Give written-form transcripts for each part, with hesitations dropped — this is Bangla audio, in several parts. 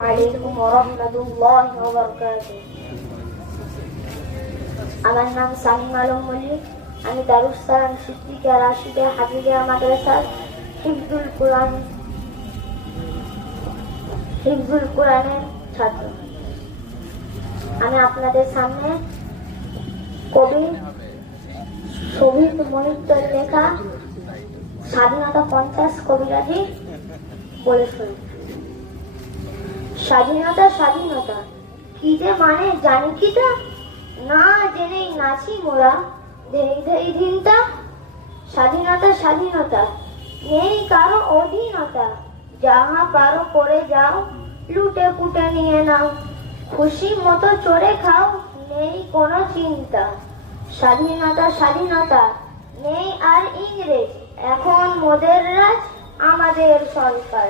আলাইকুম ওয়া রাহমাতুল্লাহি ওয়া বারাকাতুহু। আমার নাম সামিম আলম মল্লিক। আমি দারুস সালাম সিদ্দিকা রাশিদা হাফিজা মাদ্রাসার হিফজুল কোরআনের ছাত্র। আমি আপনাদের সামনে কবি শহীদ মনিরের লেখা স্বাধীনতা 50 কবিতাটি বলে শুনি। স্বাধীনতা স্বাধীনতা কি যে মানে জানি কি তা, না জেনেই নাচি মোরা ধেই ধেই ধিনতা। স্বাধীনতা স্বাধীনতা নেই কারো অধীনতা, যাহা পারো করে যাও, লুটে পুটে নিয়ে নাও, খুশি মতো চড়ে খাও, নেই কোনো চিন্তা। স্বাধীনতা স্বাধীনতা নেই আর ইংরেজ, এখন মোদের রাজ আমাদের সরকার,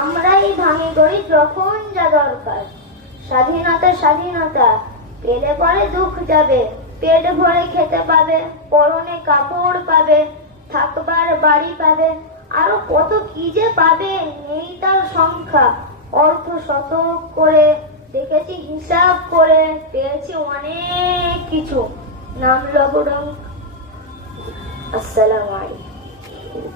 আমরাই ভাঙি করি যখন যা দরকার। স্বাধীনতা স্বাধীনতা পেলে পরে দুঃখ যাবে, পেট ভরে খেতে পাবে, পরনে কাপড় পাবে, থাকবার বাড়ি পাবে, আরো কত কি যে পাবে নেই তার সংখ্যা। অর্থ শত করে দেখেছি হিসাব করে, পেয়েছি অনেক কিছু, নাম লবডঙ্ক। আসসালামু আলাইকুম।